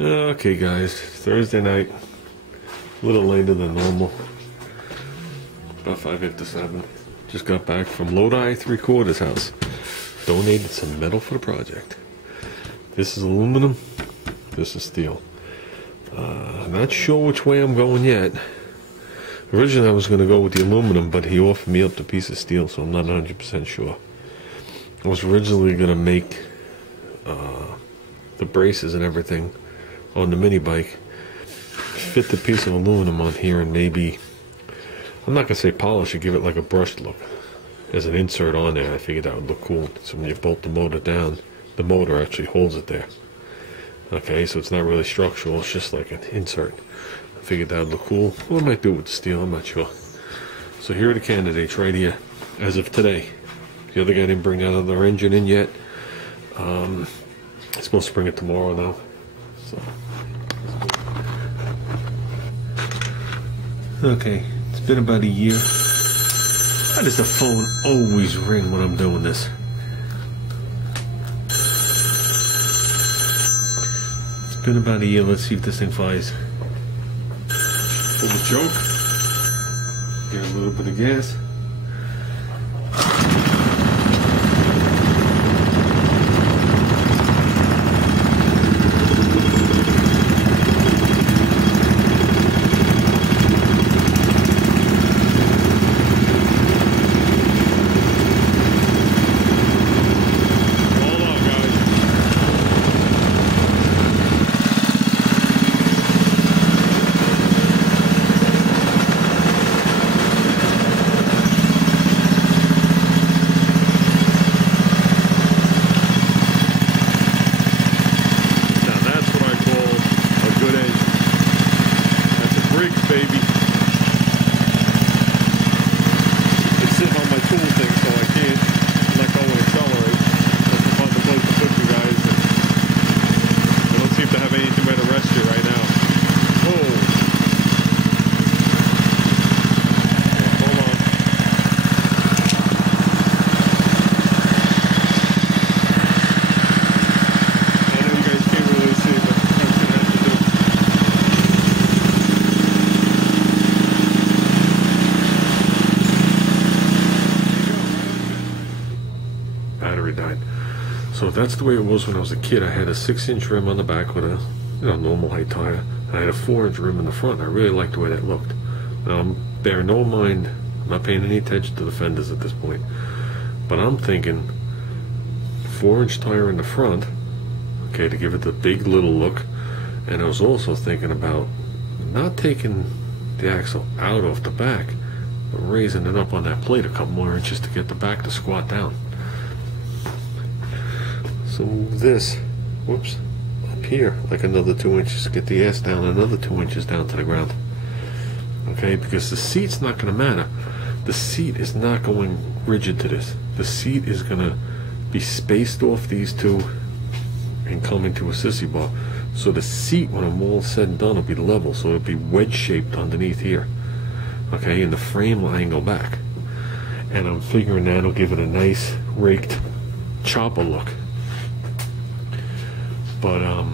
Okay guys, Thursday night, a little later than normal, about 5 after 7. Just got back from Lodi 3/4 house. Donated some metal for the project. This is aluminum, this is steel. Not sure which way I'm going yet. Originally I was going to go with the aluminum, but he offered me up the piece of steel, so I'm not 100% sure. I was originally going to make the braces and everything on the mini bike, fit the piece of aluminum on here, and maybe, I'm not going to say polish it, give it like a brushed look. As an insert on there, I figured that would look cool. So when you bolt the motor down, the motor actually holds it there. Okay, so it's not really structural, it's just like an insert. I figured that would look cool. Well, I might do it with the steel, I'm not sure. So here are the candidates right here, as of today. The other guy didn't bring that other engine in yet. It's supposed to bring it tomorrow now. So. Okay, it's been about a year. Why does the phone always ring when I'm doing this? It's been about a year. Let's see if this thing flies. Pull the choke. Get a little bit of gas. Baby. It's sitting on my tool thing, so I can't let go and accelerate. That's a fun place to put you guys. And I don't seem to have anything better to rest here right now. Oh. Hold on. I know you guys can't really see, but that's gonna have to do. Battery died. So that's the way it was when I was a kid. I had a 6-inch rim on the back with a normal height tire. I had a 4-inch rim in the front. I really liked the way that looked. Now, bear no mind, I'm not paying any attention to the fenders at this point, but I'm thinking 4-inch tire in the front, okay, to give it the big little look. And I was also thinking about not taking the axle out off the back, but raising it up on that plate a couple more inches to get the back to squat down. So this, whoops, up here, like another 2 inches, get the ass down another 2 inches down to the ground. Okay, because the seat's not going to matter. The seat is not going rigid to this. The seat is going to be spaced off these two and come into a sissy bar. So the seat, when I'm all said and done, will be level. So it'll be wedge shaped underneath here. Okay, and the frame will angle back. And I'm figuring that'll give it a nice raked chopper look. But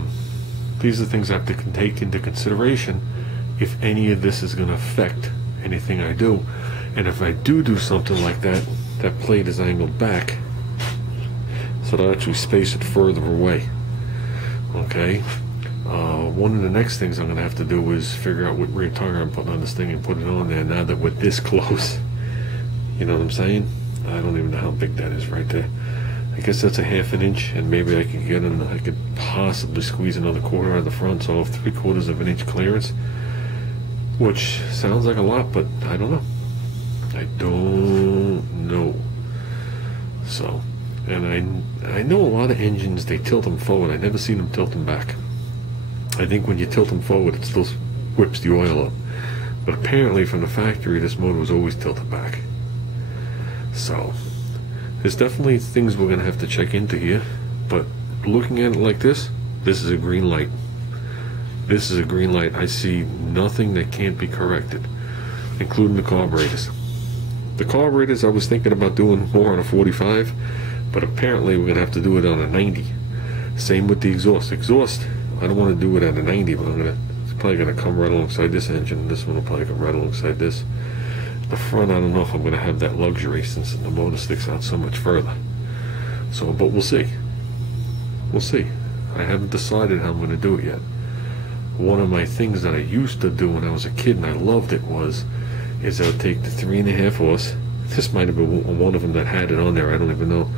these are things I have to take into consideration if any of this is going to affect anything I do. And if I do something like that, that plate is angled back, so that'll actually space it further away. Okay. One of the next things I'm going to have to do is figure out what rear tire I'm putting on this thing and put it on there now that we're this close. You know what I'm saying? I don't even know how big that is right there. I guess that's a 1/2 inch, and maybe I could get in. I could possibly squeeze another 1/4 out of the front, so I'll have 3/4 of an inch clearance, which sounds like a lot, but I don't know. I don't know. So, and I know a lot of engines, they tilt them forward. I never seen them tilt them back. I think when you tilt them forward, it still whips the oil up. But apparently, from the factory, this motor was always tilted back. So. There's definitely things we're going to have to check into here, but looking at it like this is a green light. This is a green light. I see nothing that can't be corrected, including the carburetors. The carburetors I was thinking about doing more on a 45, but apparently we're going to have to do it on a 90. Same with the exhaust. Exhaust, I don't want to do it at a 90, but it's probably gonna come right alongside this engine. This one will probably come right alongside this. The front, I don't know if I'm gonna have that luxury since the motor sticks out so much further. So, but we'll see. We'll see. I haven't decided how I'm gonna do it yet. One of my things that I used to do when I was a kid, and I loved it, is I would take the 3.5 horse. This might have been one of them that had it on there, I don't even know.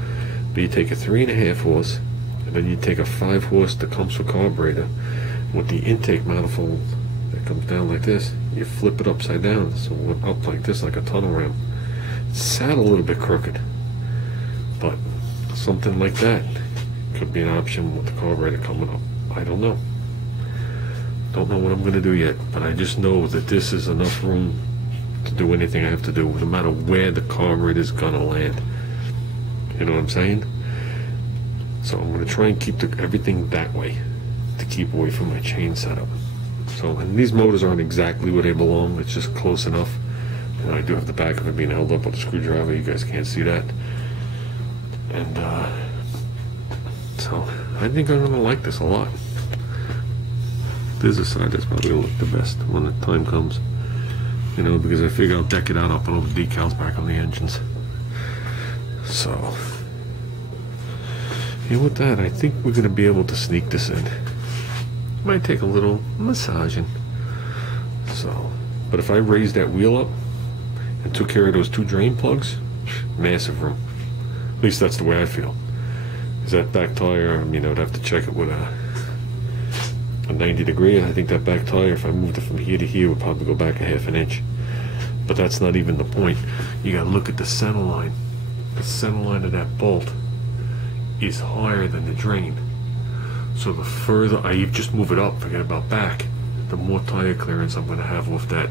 But you take a 3.5 horse, and then you take a 5 horse that comes with carburetor, with the intake manifold that comes down like this. You flip it upside down, so it went up like this, like a tunnel ram. It sat a little bit crooked, but something like that could be an option with the carburetor coming up. I don't know. Don't know what I'm going to do yet, but I just know that this is enough room to do anything I have to do, no matter where the carburetor is going to land. You know what I'm saying? So I'm going to try and keep everything that way to keep away from my chain setup. So, and these motors aren't exactly where they belong, it's just close enough. And I do have the back of it being held up with a screwdriver, you guys can't see that. And so I think I'm going to like this a lot. There's a side that's probably going to look the best when the time comes. You know, because I figure I'll deck it out, I'll put all the decals back on the engines. So, and with that, I think we're going to be able to sneak this in. Might take a little massaging. So, but if I raise that wheel up and took care of those 2 drain plugs, massive room. At least that's the way I feel. Is that back tire, I mean, I'd have to check it with a 90 degree. I think that back tire, if I moved it from here to here, would probably go back a 1/2 inch. But that's not even the point. You gotta look at the center line. The center line of that bolt is higher than the drain. So the further I just move it up, forget about back, the more tire clearance I'm gonna have with that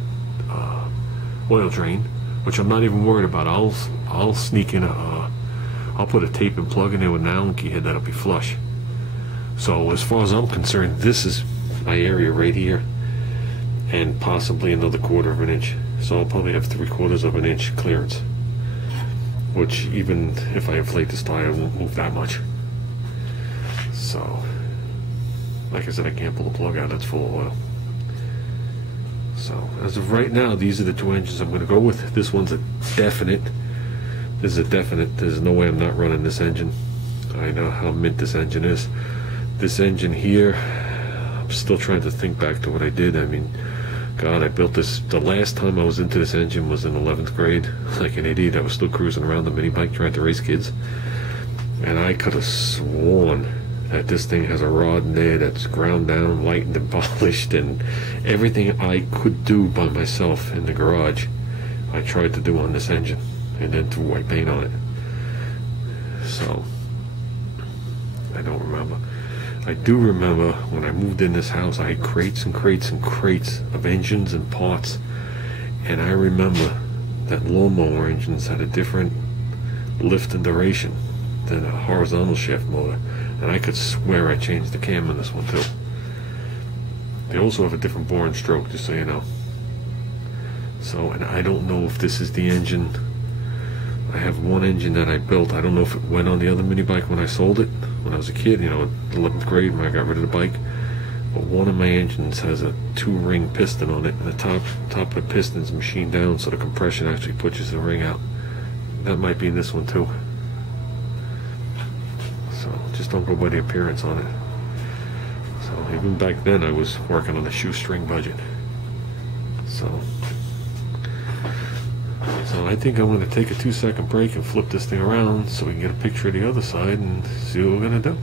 oil drain, which I'm not even worried about. I'll sneak in I'll put a tape and plug in there with an Allen key head that'll be flush. So as far as I'm concerned, this is my area right here, and possibly another 1/4 of an inch. So I'll probably have 3/4 of an inch clearance, which even if I inflate this tire, it won't move that much. So, like I said, I can't pull the plug out, it's full of oil. So as of right now, these are the 2 engines I'm going to go with. This one's a definite. This is a definite. There's no way I'm not running this engine. I know how mint this engine is. This engine here, I'm still trying to think back to what I did. I mean, God, I built this, the last time I was into this engine was in 11th grade. Like an idiot, I was still cruising around the mini bike trying to race kids. And I could have sworn that this thing has a rod in there that's ground down, lightened and polished, and everything I could do by myself in the garage, I tried to do on this engine, and then threw white paint on it. So, I don't remember. I do remember when I moved in this house, I had crates and crates and crates of engines and parts, and I remember that lawnmower engines had a different lift and duration than a horizontal shaft motor, and I could swear I changed the cam in this one too. They also have a different bore and stroke, just so you know. So, and I don't know if this is the engine. I have one engine that I built. I don't know if it went on the other mini bike when I sold it when I was a kid, you know, 11th grade when I got rid of the bike. But one of my engines has a 2-ring piston on it, and the top of the piston's machined down so the compression actually pushes the ring out. That might be in this one too. So just don't go by the appearance on it. So even back then I was working on a shoestring budget. So I think I'm going to take a 2-second break and flip this thing around so we can get a picture of the other side and see what we're going to do.